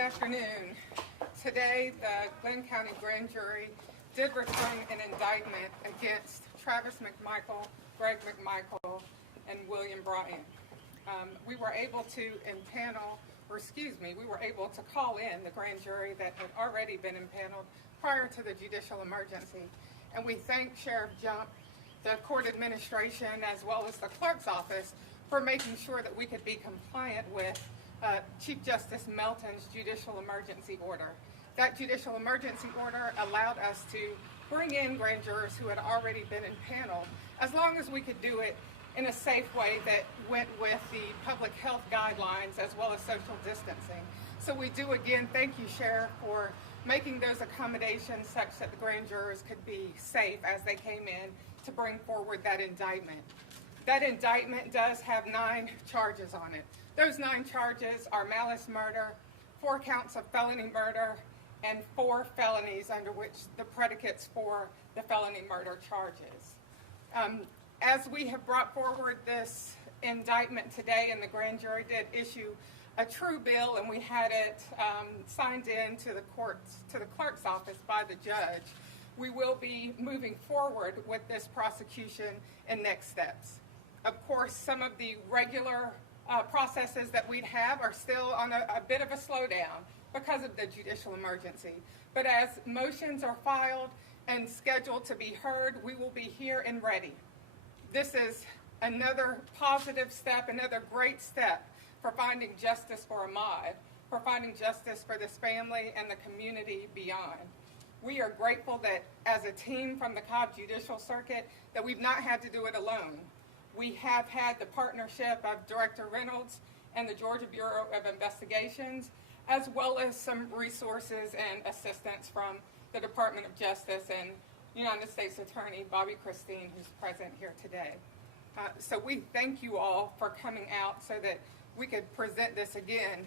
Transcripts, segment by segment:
afternoon. Today, the Glenn County Grand Jury did return an indictment against Travis McMichael, Greg McMichael, and William Bryan. We were able to call in the grand jury that had already been impaneled prior to the judicial emergency. And we thank Sheriff Jump, the court administration, as well as the clerk's office for making sure that we could be compliant with Chief Justice Melton's judicial emergency order. That judicial emergency order allowed us to bring in grand jurors who had already been impaneled, as long as we could do it in a safe way that went with the public health guidelines as well as social distancing. So we do again thank you, Sheriff, for making those accommodations such that the grand jurors could be safe as they came in to bring forward that indictment. That indictment does have 9 charges on it. Those 9 charges are malice murder, 4 counts of felony murder, and 4 felonies under which the predicates for the felony murder charges. As we have brought forward this indictment today, and the grand jury did issue a true bill, and we had it signed in to the clerk's office by the judge, we will be moving forward with this prosecution and next steps. Of course, some of the regular processes that we'd have are still on a bit of a slowdown because of the judicial emergency. But as motions are filed and scheduled to be heard, we will be here and ready. This is another positive step, another great step for finding justice for Ahmaud, for finding justice for this family and the community beyond. We are grateful that as a team from the Cobb Judicial Circuit that we've not had to do it alone. We have had the partnership of Director Reynolds and the Georgia Bureau of Investigations, as well as some resources and assistance from the Department of Justice and United States Attorney Bobby Christine, who's present here today. So we thank you all for coming out so that we could present this again.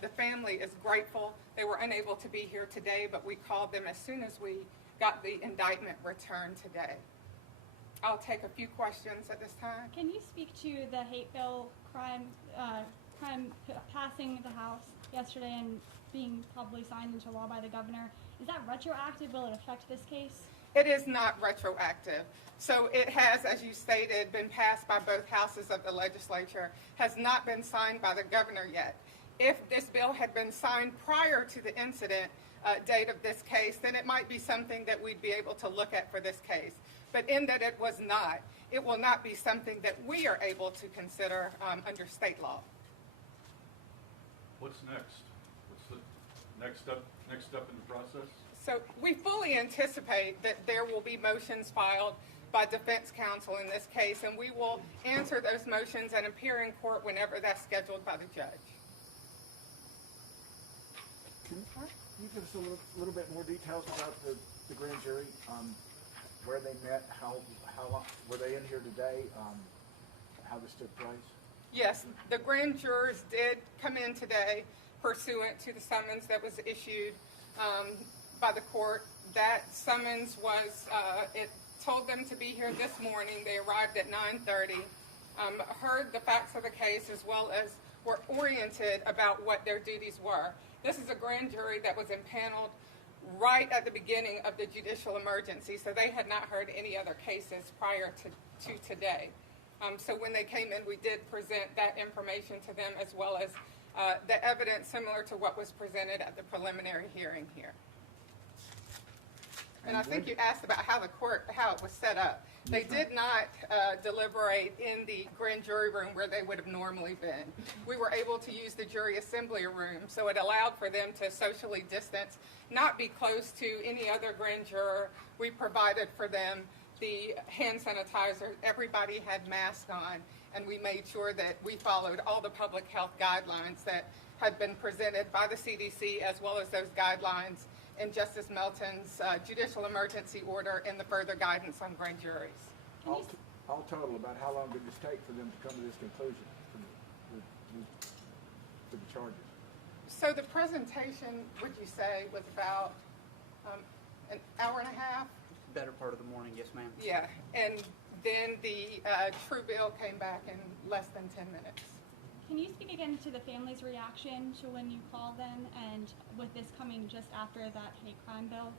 The family is grateful. They were unable to be here today, but we called them as soon as we got the indictment returned today. I'll take a few questions at this time. Can you speak to the hate bill crime passing the House yesterday and being probably signed into law by the governor? Is that retroactive? Will it affect this case? It is not retroactive. So it has, as you stated, been passed by both houses of the legislature, has not been signed by the governor yet. If this bill had been signed prior to the incident date of this case, then it might be something that we'd be able to look at for this case. But in that it was not, it will not be something that we are able to consider under state law. What's next? What's the next step in the process? So we fully anticipate that there will be motions filed by defense counsel in this case, and we will answer those motions and appear in court whenever that's scheduled by the judge. Can you give us a little bit more details about the grand jury, where they met, how long, were they in here today, how this took place? Yes, the grand jurors did come in today pursuant to the summons that was issued by the court. That summons was, it told them to be here this morning. They arrived at 9:30, heard the facts of the case, as well as were oriented about what their duties were. This is a grand jury that was impaneled right at the beginning of the judicial emergency, so they had not heard any other cases prior to today. So when they came in, we did present that information to them, as well as the evidence similar to what was presented at the preliminary hearing here. And I think you asked about how it was set up. They did not deliberate in the grand jury room where they would have normally been. We were able to use the jury assembly room, so it allowed for them to socially distance, not be close to any other grand juror. We provided for them the hand sanitizer. Everybody had masks on, and we made sure that we followed all the public health guidelines that had been presented by the CDC, as well as those guidelines in Justice Melton's judicial emergency order and the further guidance on grand juries. All total, about how long did this take for them to come to this conclusion for the charges? So the presentation, would you say, was about an hour and a half? Better part of the morning, yes, ma'am. Yeah, and then the true bill came back in less than 10 minutes. Can you speak again to the family's reaction to when you called them, and with this coming just after that hate crime bill?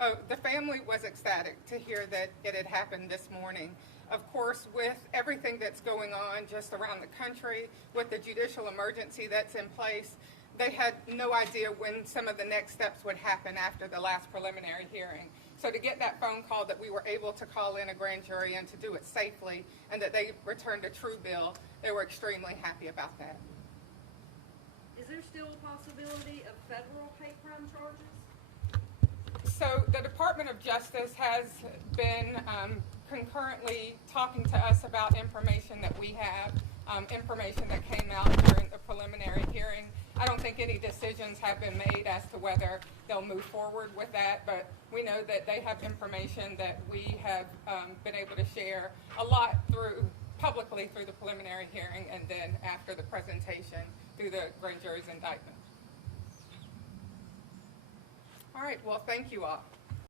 Oh, the family was ecstatic to hear that it had happened this morning. Of course, with everything that's going on just around the country, with the judicial emergency that's in place, they had no idea when some of the next steps would happen after the last preliminary hearing. So to get that phone call that we were able to call in a grand jury and to do it safely, and that they returned a true bill, they were extremely happy about that. Is there still a possibility of federal hate crime charges? So the Department of Justice has been concurrently talking to us about information that we have, information that came out during the preliminary hearing. I don't think any decisions have been made as to whether they'll move forward with that, but we know that they have information that we have been able to share a lot publicly through the preliminary hearing, and then after the presentation through the grand jury's indictment. All right, well, thank you all.